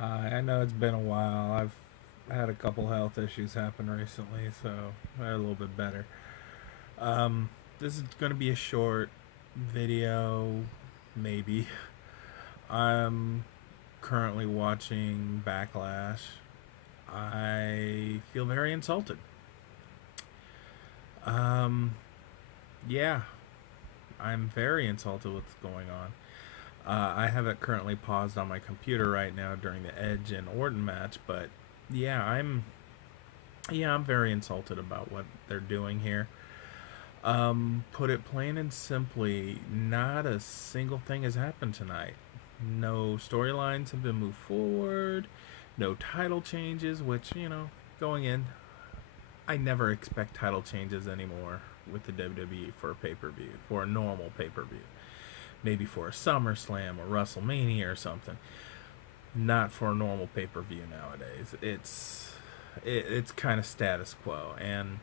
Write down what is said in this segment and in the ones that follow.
Hi, I know it's been a while. I've had a couple health issues happen recently, so I'm a little bit better. Um, this is going to be a short video, maybe. I'm currently watching Backlash. I feel very insulted. Um, yeah, I'm very insulted with what's going on. I have it currently paused on my computer right now during the Edge and Orton match, but yeah, I'm very insulted about what they're doing here. Put it plain and simply, not a single thing has happened tonight. No storylines have been moved forward, no title changes, which, going in, I never expect title changes anymore with the WWE for a pay per view, for a normal pay per view. Maybe for a SummerSlam or WrestleMania or something. Not for a normal pay per view nowadays. It's kind of status quo, and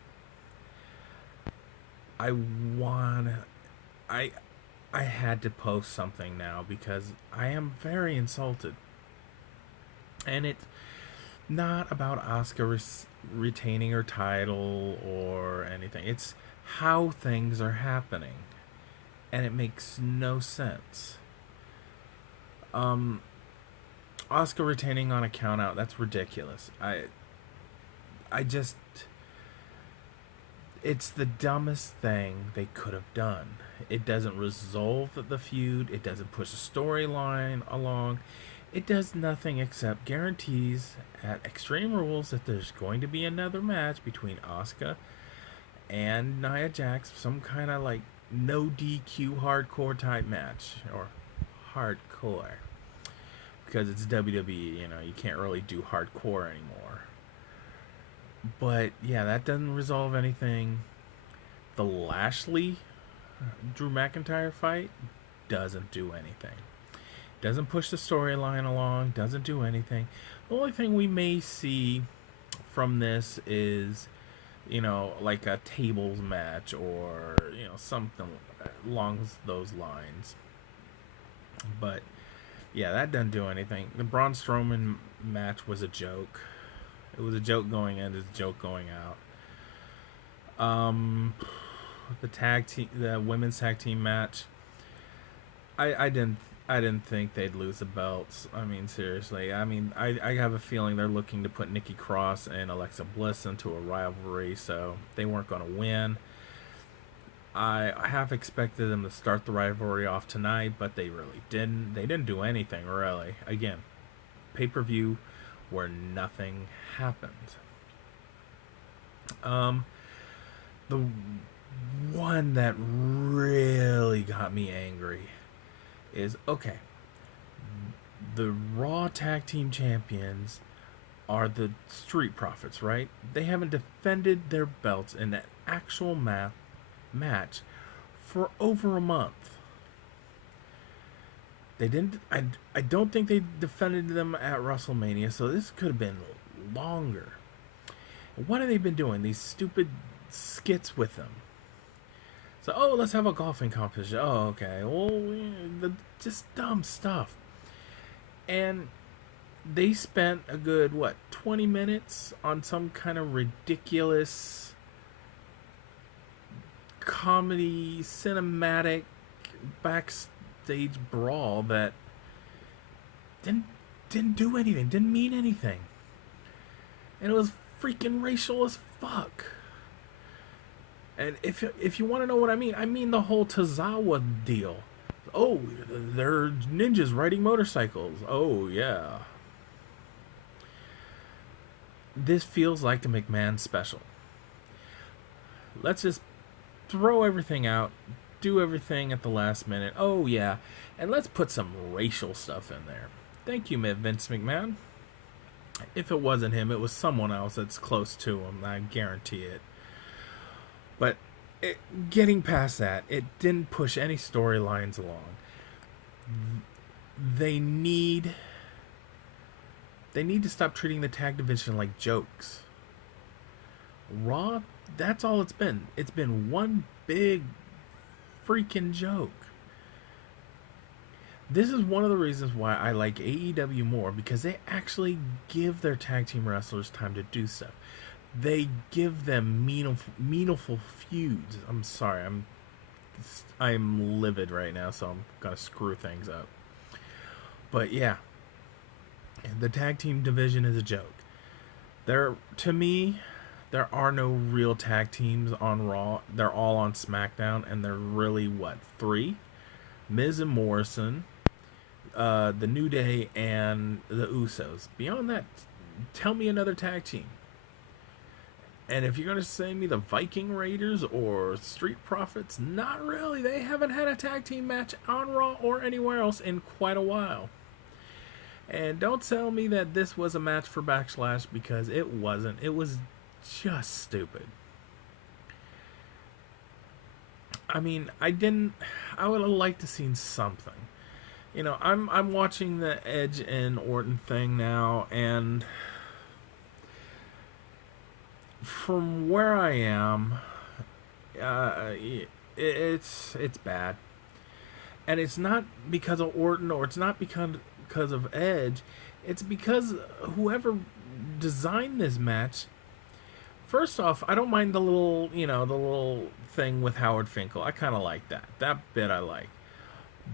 I want I I had to post something now because I am very insulted, and it's not about retaining her title or anything. It's how things are happening, and it makes no sense. Um, Oscar retaining on a count out, that's ridiculous. I just it's the dumbest thing they could have done. It doesn't resolve the feud, it doesn't push the storyline along. It does nothing except guarantees at Extreme Rules that there's going to be another match between Asuka and Nia Jax, some kind of like no DQ hardcore type match, or hardcore, because it's WWE, you can't really do hardcore anymore. But yeah, that doesn't resolve anything. The Lashley Drew McIntyre fight doesn't do anything. Doesn't push the storyline along, doesn't do anything. The only thing we may see from this is, like a tables match or, something along those lines. But yeah, that doesn't do anything. The Braun Strowman match was a joke. It was a joke going in, it's a joke going out. The women's tag team match. I didn't think they'd lose the belts. I mean, seriously. I have a feeling they're looking to put Nikki Cross and Alexa Bliss into a rivalry, so they weren't going to win. I half expected them to start the rivalry off tonight, but they really didn't. They didn't do anything, really. Again, pay per view where nothing happened. The one that really got me angry is okay. The Raw Tag Team Champions are the Street Profits, right? They haven't defended their belts in an actual match for over a month. They didn't. I don't think they defended them at WrestleMania, so this could have been longer. What have they been doing? These stupid skits with them. So, let's have a golfing competition. Oh, okay. Well, just dumb stuff. And they spent a good, 20 minutes on some kind of ridiculous comedy, cinematic backstage brawl that didn't do anything, didn't mean anything. And it was freaking racial as fuck. And if you want to know what I mean the whole Tozawa deal. Oh, they're ninjas riding motorcycles. Oh, yeah. This feels like a McMahon special. Let's just throw everything out, do everything at the last minute. Oh, yeah. And let's put some racial stuff in there. Thank you, Vince McMahon. If it wasn't him, it was someone else that's close to him. I guarantee it. But getting past that, it didn't push any storylines along. They need to stop treating the tag division like jokes. Raw, that's all it's been. It's been one big freaking joke. This is one of the reasons why I like AEW more, because they actually give their tag team wrestlers time to do stuff. They give them meaningful feuds. I'm sorry, I'm livid right now, so I'm gonna screw things up. But yeah, the tag team division is a joke. To me, there are no real tag teams on Raw. They're all on SmackDown, and they're really what, three? Miz and Morrison, the New Day, and the Usos. Beyond that, tell me another tag team. And if you're going to say me the Viking Raiders or Street Profits, not really. They haven't had a tag team match on Raw or anywhere else in quite a while. And don't tell me that this was a match for Backlash, because it wasn't. It was just stupid. I mean, I would have liked to seen something. I'm watching the Edge and Orton thing now, and from where I am, it's bad, and it's not because of Orton, or it's not because of Edge. It's because whoever designed this match. First off, I don't mind the little thing with Howard Finkel. I kind of like that. That bit I like,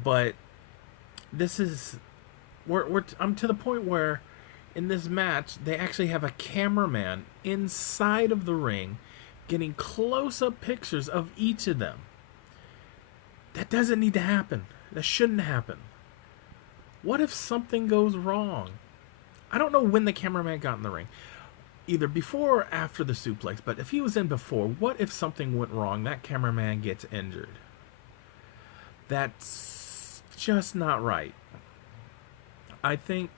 but this is I'm to the point where in this match they actually have a cameraman inside of the ring getting close-up pictures of each of them. That doesn't need to happen. That shouldn't happen. What if something goes wrong? I don't know when the cameraman got in the ring, either before or after the suplex, but if he was in before, what if something went wrong? That cameraman gets injured. That's just not right. I think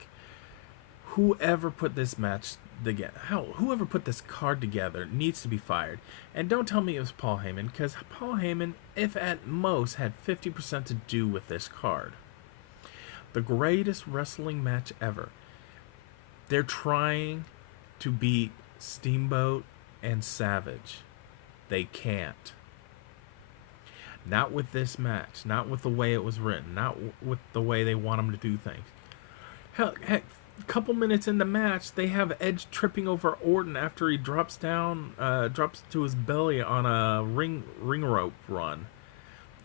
whoever put this match together, whoever put this card together, needs to be fired. And don't tell me it was Paul Heyman, because Paul Heyman, if at most, had 50% to do with this card. The greatest wrestling match ever. They're trying to beat Steamboat and Savage. They can't. Not with this match. Not with the way it was written. Not with the way they want them to do things. Hell, a couple minutes in the match, they have Edge tripping over Orton after he drops to his belly on a ring rope run,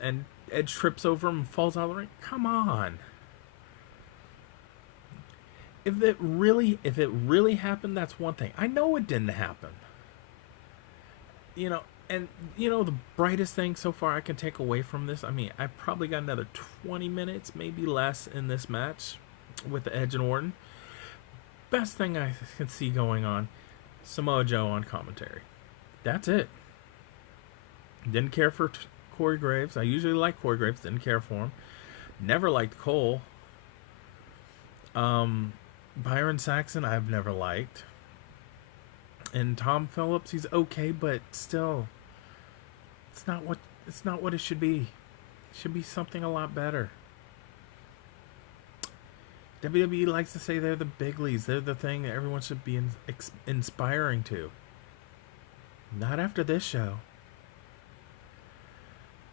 and Edge trips over him and falls out of the ring. Come on. If it really happened, that's one thing. I know it didn't happen. The brightest thing so far I can take away from this, I mean, I probably got another 20 minutes, maybe less, in this match with Edge and Orton. Best thing I can see going on, Samoa Joe on commentary. That's it. Didn't care for Corey Graves. I usually like Corey Graves. Didn't care for him. Never liked Cole. Byron Saxon I've never liked. And Tom Phillips, he's okay, but still, it's not what it should be. It should be something a lot better. WWE likes to say they're the big leagues. They're the thing that everyone should be inspiring to. Not after this show.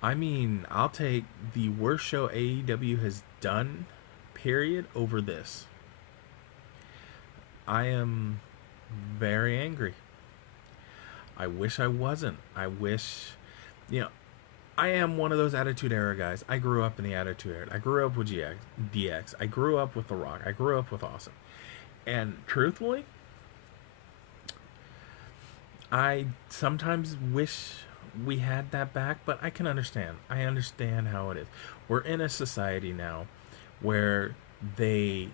I mean, I'll take the worst show AEW has done, period, over this. I am very angry. I wish I wasn't. I wish, I am one of those Attitude Era guys. I grew up in the Attitude Era. I grew up with DX. I grew up with The Rock. I grew up with Awesome. And truthfully, I sometimes wish we had that back, but I can understand. I understand how it is. We're in a society now where they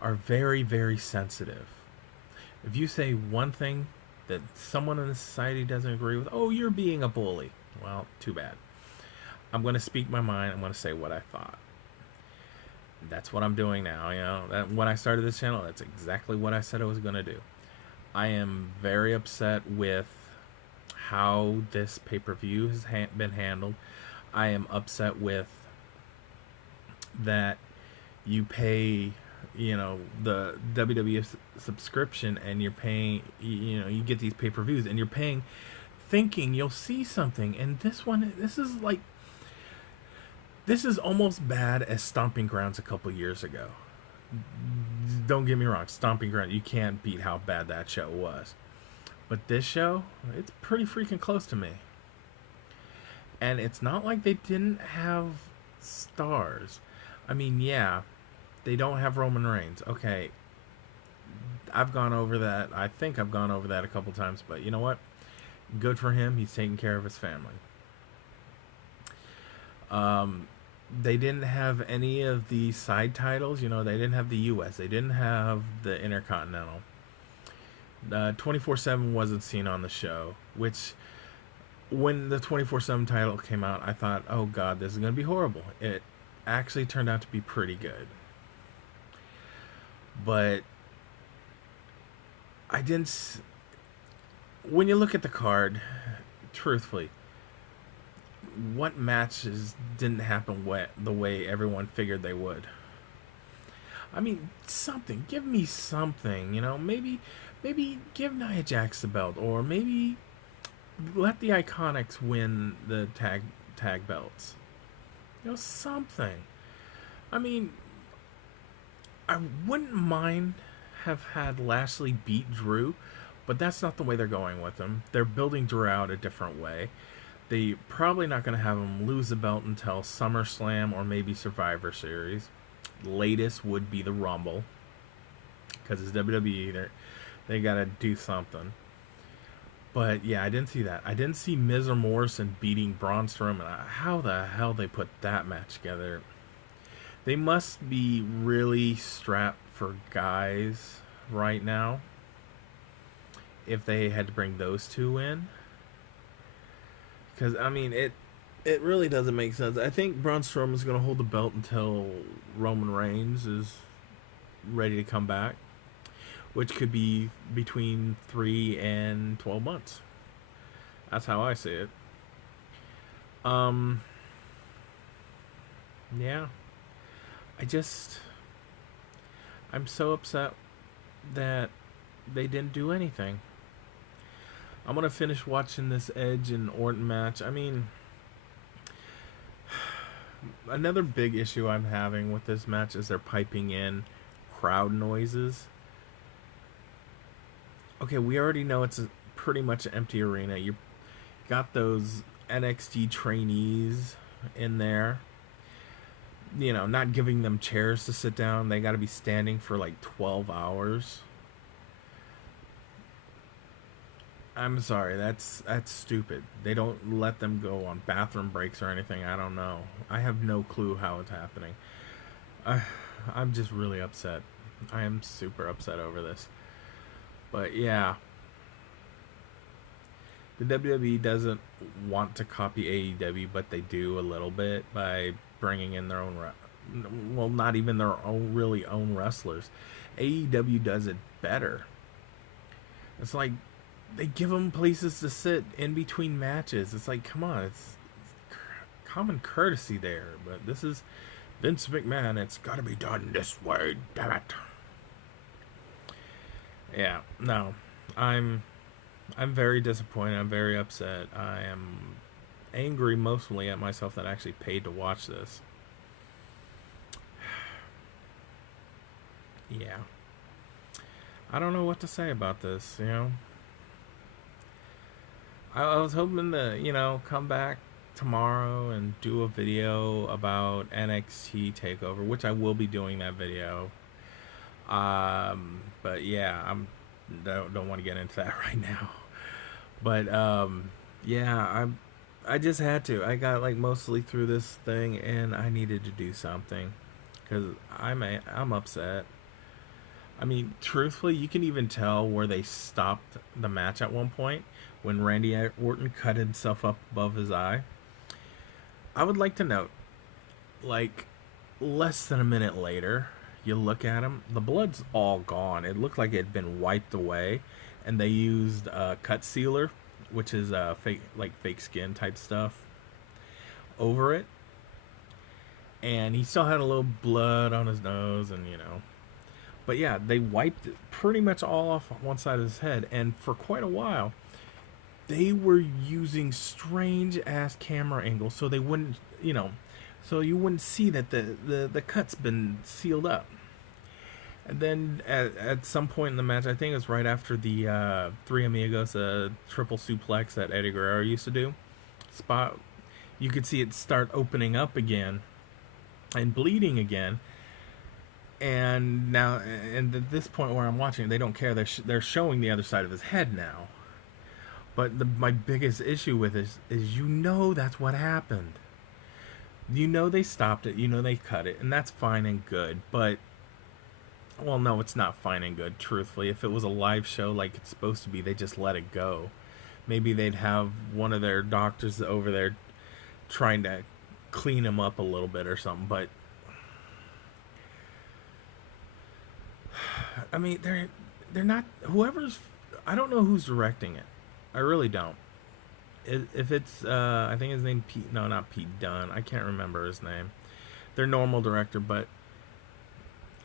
are very, very sensitive. If you say one thing that someone in the society doesn't agree with, oh, you're being a bully. Well, too bad. I'm going to speak my mind. I'm going to say what I thought. That's what I'm doing now. When I started this channel, that's exactly what I said I was going to do. I am very upset with how this pay-per-view has been handled. I am upset with that you pay, the WWE subscription, and you're paying, you get these pay-per-views, and you're paying thinking you'll see something. And this This is almost bad as Stomping Grounds a couple years ago. Don't get me wrong, Stomping Grounds, you can't beat how bad that show was. But this show, it's pretty freaking close to me. And it's not like they didn't have stars. I mean, yeah, they don't have Roman Reigns. Okay, I've gone over that. I think I've gone over that a couple times, but you know what? Good for him. He's taking care of his family. They didn't have any of the side titles. You know, they didn't have the U.S. They didn't have the Intercontinental. 24/7 wasn't seen on the show, which when the 24/7 title came out, I thought, oh god, this is going to be horrible. It actually turned out to be pretty good. But I didn't. When you look at the card, truthfully, what matches didn't happen the way everyone figured they would? I mean, something. Give me something. You know, maybe give Nia Jax the belt, or maybe let the Iconics win the tag belts. You know, something. I mean, I wouldn't mind have had Lashley beat Drew, but that's not the way they're going with him. They're building Drew out a different way. They probably not going to have him lose the belt until SummerSlam or maybe Survivor Series. Latest would be the Rumble, because it's WWE. They got to do something. But yeah, I didn't see that. I didn't see Miz or Morrison beating Braun Strowman. How the hell they put that match together? They must be really strapped for guys right now if they had to bring those two in. Because, I mean, it really doesn't make sense. I think Braun Strowman is going to hold the belt until Roman Reigns is ready to come back, which could be between 3 and 12 months. That's how I see it. Yeah. I'm so upset that they didn't do anything. I'm going to finish watching this Edge and Orton match. I mean, another big issue I'm having with this match is they're piping in crowd noises. Okay, we already know it's pretty much an empty arena. You got those NXT trainees in there. You know, not giving them chairs to sit down. They got to be standing for like 12 hours. I'm sorry, that's stupid. They don't let them go on bathroom breaks or anything. I don't know. I have no clue how it's happening. I'm just really upset. I am super upset over this. But yeah, the WWE doesn't want to copy AEW, but they do a little bit by bringing in their own, well, not even their own really own wrestlers. AEW does it better. It's like they give them places to sit in between matches. It's like, come on, it's common courtesy there. But this is Vince McMahon. It's got to be done this way, damn it. Yeah, no, I'm very disappointed. I'm very upset. I am angry mostly at myself that I actually paid to watch this. Yeah, I don't know what to say about this. You know, I was hoping to, you know, come back tomorrow and do a video about NXT Takeover, which I will be doing that video. But yeah, don't want to get into that right now. But yeah, I just had to. I got like mostly through this thing, and I needed to do something because I'm upset. I mean, truthfully, you can even tell where they stopped the match at one point when Randy Orton cut himself up above his eye. I would like to note, like, less than a minute later, you look at him, the blood's all gone. It looked like it had been wiped away, and they used cut sealer, which is fake skin type stuff, over it. And he still had a little blood on his nose, and you know. But yeah, they wiped it pretty much all off one side of his head, and for quite a while, they were using strange ass camera angles so they wouldn't, you know, So you wouldn't see that the cut's been sealed up. And then at some point in the match, I think it was right after the Three Amigos triple suplex that Eddie Guerrero used to do, spot, you could see it start opening up again and bleeding again. And now, and at this point where I'm watching, they don't care. They're showing the other side of his head now. But my biggest issue with it is that's what happened. They stopped it. They cut it, and that's fine and good. But well, no, it's not fine and good. Truthfully, if it was a live show like it's supposed to be, they just let it go. Maybe they'd have one of their doctors over there trying to clean him up a little bit or something. But I mean, they're not. I don't know who's directing it. I really don't. If it's, I think his name Pete. No, not Pete Dunne. I can't remember his name. Their normal director, but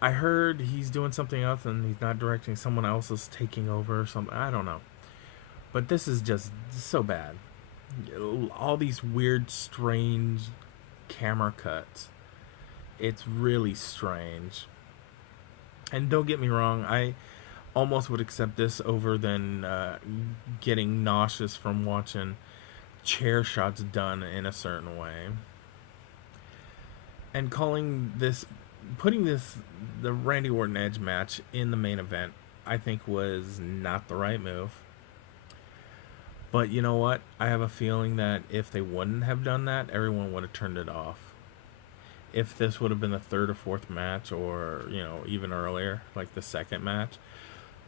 I heard he's doing something else and he's not directing. Someone else is taking over or something. I don't know. But this is just so bad. All these weird, strange camera cuts. It's really strange. And don't get me wrong, I almost would accept this over than getting nauseous from watching chair shots done in a certain way. And putting the Randy Orton Edge match in the main event, I think was not the right move. But you know what? I have a feeling that if they wouldn't have done that, everyone would have turned it off. If this would have been the third or fourth match, or even earlier, like the second match,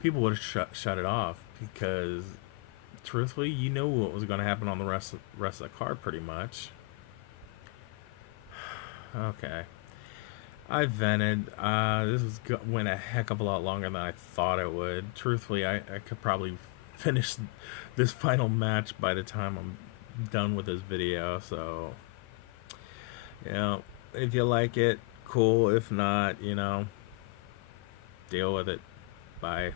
people would have shut it off, because truthfully, what was going to happen on the rest of the card pretty much. Okay, I vented. Went a heck of a lot longer than I thought it would. Truthfully, I could probably finish this final match by the time I'm done with this video. So, if you like it, cool. If not, deal with it. Bye.